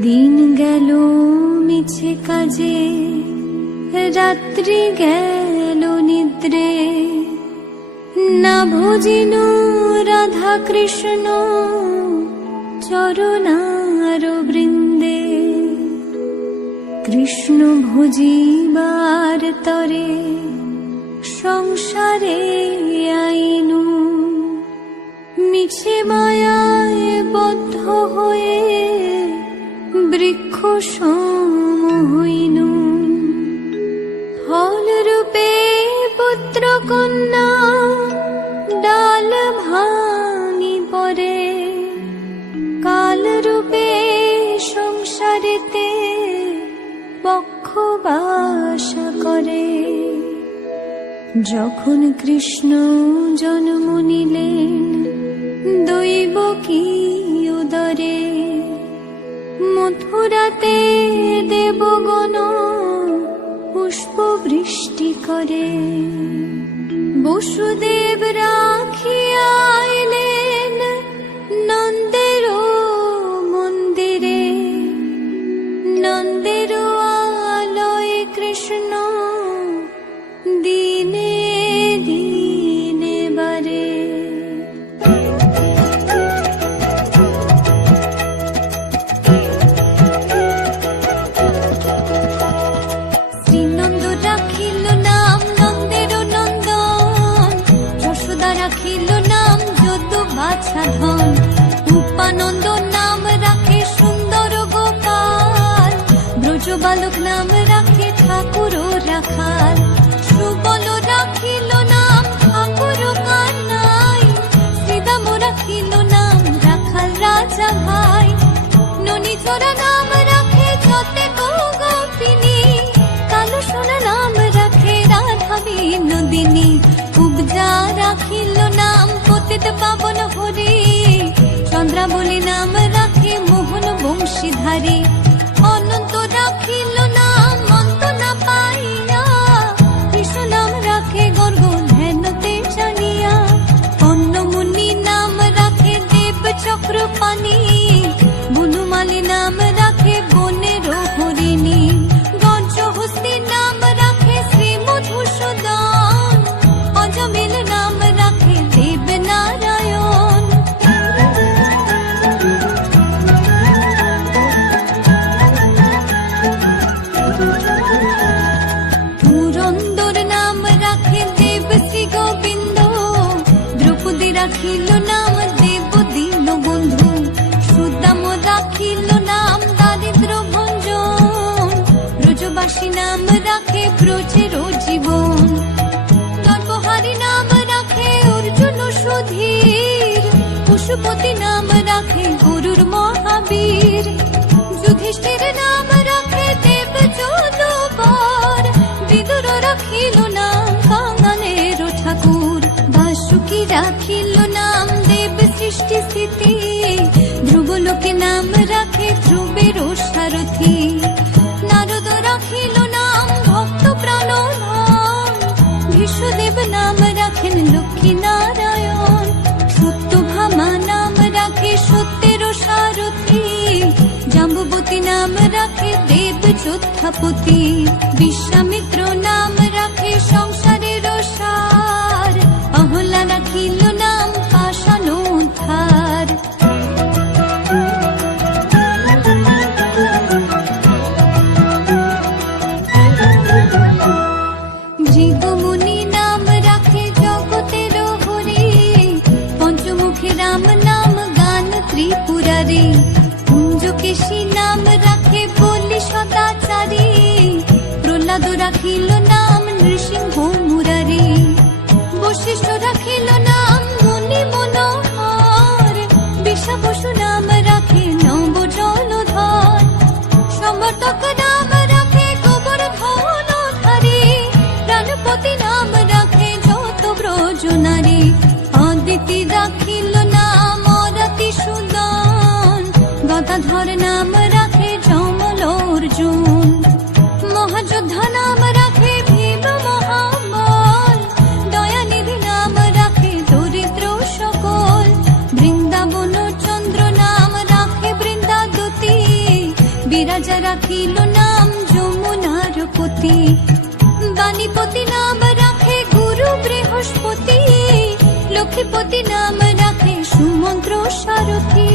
দিন গেল মিছে কাজে, রাত্রি গেল নিদ্রে। না ভজিন রাধা কৃষ্ণ চরণার বৃন্দে। কৃষ্ণ ভজিবার তরে সংসারে আইনু, মিছে মায়ায় বৃক্ষ সম হইনু ফল রূপে পুত্র কন্যা ডাল ভাঙি পরে কাল রূপে সংসারেতে পক্ষ বাস করে। যখন কৃষ্ণ জন্ম নিলেন, দৈব কি উদরে? মথুরাতে দেবগণ পুষ্প বৃষ্টি করে। বসুদেব সুন্দর গোপাল। ব্রজ নাম রাখে ঠাকুর রাখাল। সুবল নাম ঠাকুর রাখিল নাম রাখাল রাজা ভাই। ননী নাম রাখে যতে নাম রাখে রাধা বিনোদিনী উপজা রাখিল পতিত পাবন হরি চন্দ্রাবলী নাম রাখে মোহন বংশীধারী নাম রাখে ব্রজের জীবন নরবহারী নাম রাখে অর্জুন সুধীর। পশুপতি নাম রাখে গরুর মহাবীর। যুধিষ্ঠির নাম রাখে দেব যদুবর বিদুর রাখিল নাম কাঙালের ঠাকুর। বাসুকি রাখিল নাম দেব সৃষ্টি স্থিতি ধ্রুবলোকে নাম রাখে ধ্রুবের সারথী। যোদ্ধাপতি বিশ্বামিত্র লক্ষ্মীপতি নাম রাখে সুমন্ত্র সারথী।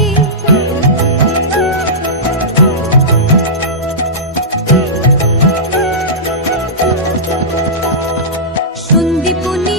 সন্দীপনী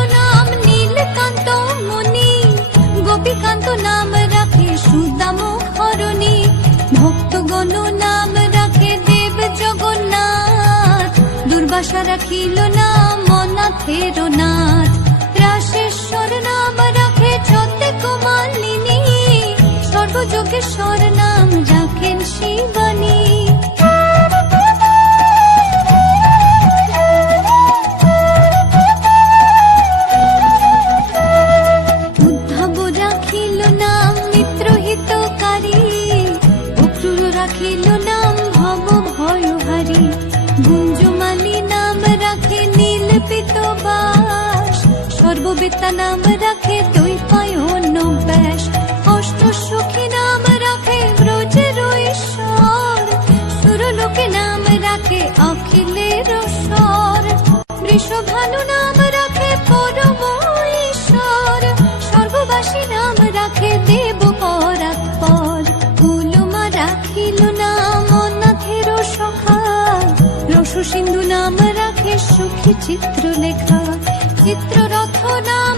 দুর্বাসা রাখিল নাম অনাথের নাথ রাশেশ্বর নাম রাখে ছতে কুমালিনী। সর্বযোগেশ্বর নাম রাখেন শিবানী। রাখিল নাম ভব ভয়হারী। গুঞ্জমালি সর্ববেতা নাম রাখে দৈপায়ন ব্যাস অষ্ট নাম রাখে নাম রাখে অখিলের স্বর বৃষভানু নাম রাখে পরম ঈশ্বর সর্ববাসী নাম রাখে দেব নাম রস সিন্ধু নাম রাখে, সুখী চিত্র লেখা। নাম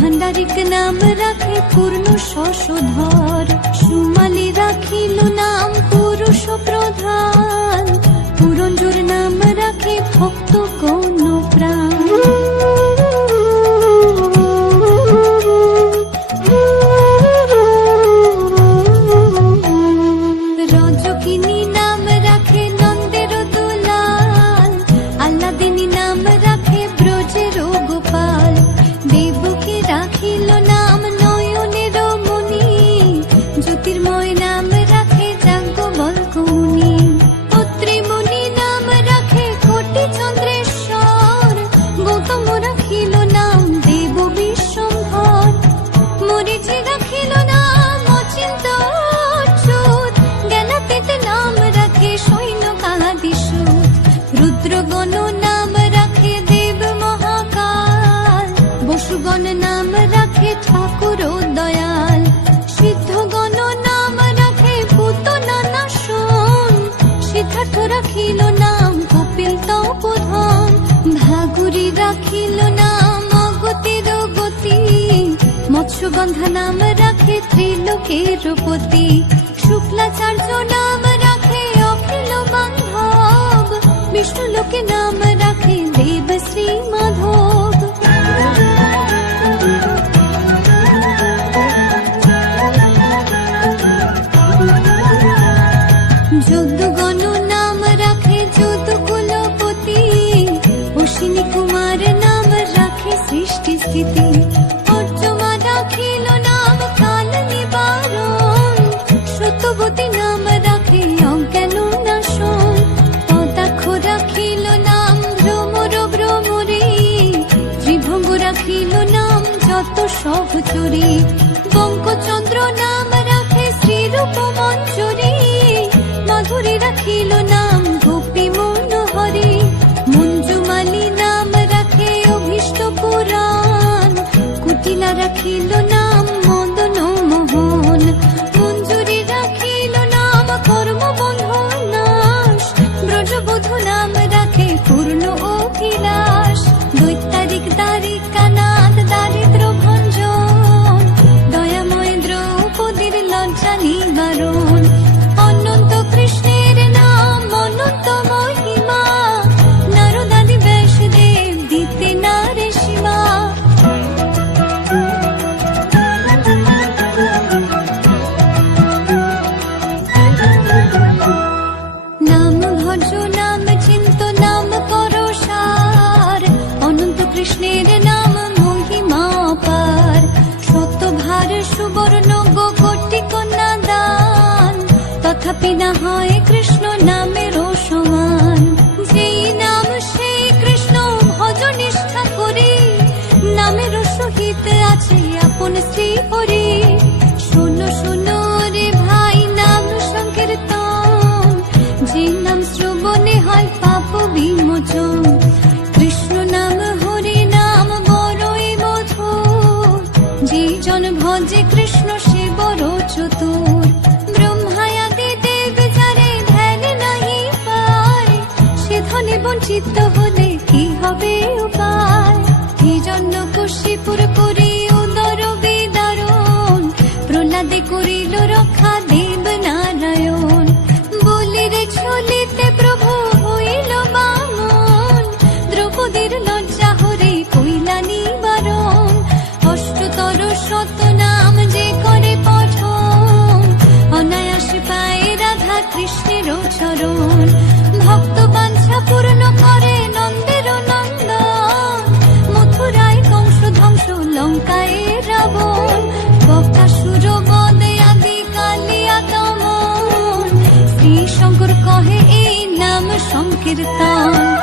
ভান্ডারিক নাম রাখে পূর্ণ শশধর। সুমালি রাখিল নাম পুরুষ প্রধান। পুরঞ্জুর নাম রাখে ভক্ত গণ প্রাণ। মৎস্যগন্ধা নাম রাখে ত্রিলোকের পতি শুক্লাচার্য নাম রাখে অখিল বান্ধব। বিষ্ণু লোকে নাম রাখে দেব শ্রী মাধব। নাম রাখে যদু কুলপতি। কুমার নাম স্থিতি। সহচরী বঙ্কচন্দ্র নাম রাখে শ্রীরূপ মঞ্জুরি মাধুরী রাখিল নাম গোপী মনোহরে। মঞ্জুমালী নাম রাখে অভীষ্ট পুরাণ। কুটিলা রাখিল নাম মদন মোহন। মঞ্জুরি রাখিল নাম কর্ম নাশ। ব্রজবধূ নাম রাখে পূর্ণ অভিলাষ। না হয় কৃষ্ণ নামের সমান যেই নাম সেই কৃষ্ণ ভজ নিষ্ঠা করি। নামের সহিত আছে আপন শ্রী হরি। শূন্য শোনো বঞ্চিত হলে কি হবে উপায়? কি জন্য কশিপুর করি উদর বিদারণ? প্রহ্লাদে করিল রক্ষা দেব নারায়ণ। বলিরে ছলিতে প্রভু হইল বামন। দ্রৌপদীর লজ্জা হরে কইলা নিবারণ। অষ্টতর শত নাম যে করে পঠন। অনায়াসে পায় রাধা কৃষ্ণের চরণ ভক্ত বাঞ্ছা পূর্ণ করে নন্দের নন্দ মথুরায় কংস ধ্বংস লঙ্কায় রাবণ। বকাসুর বদে আদি কালিয়া দমন শ্রী শঙ্কর কহে, এই নাম সংকীর্তন।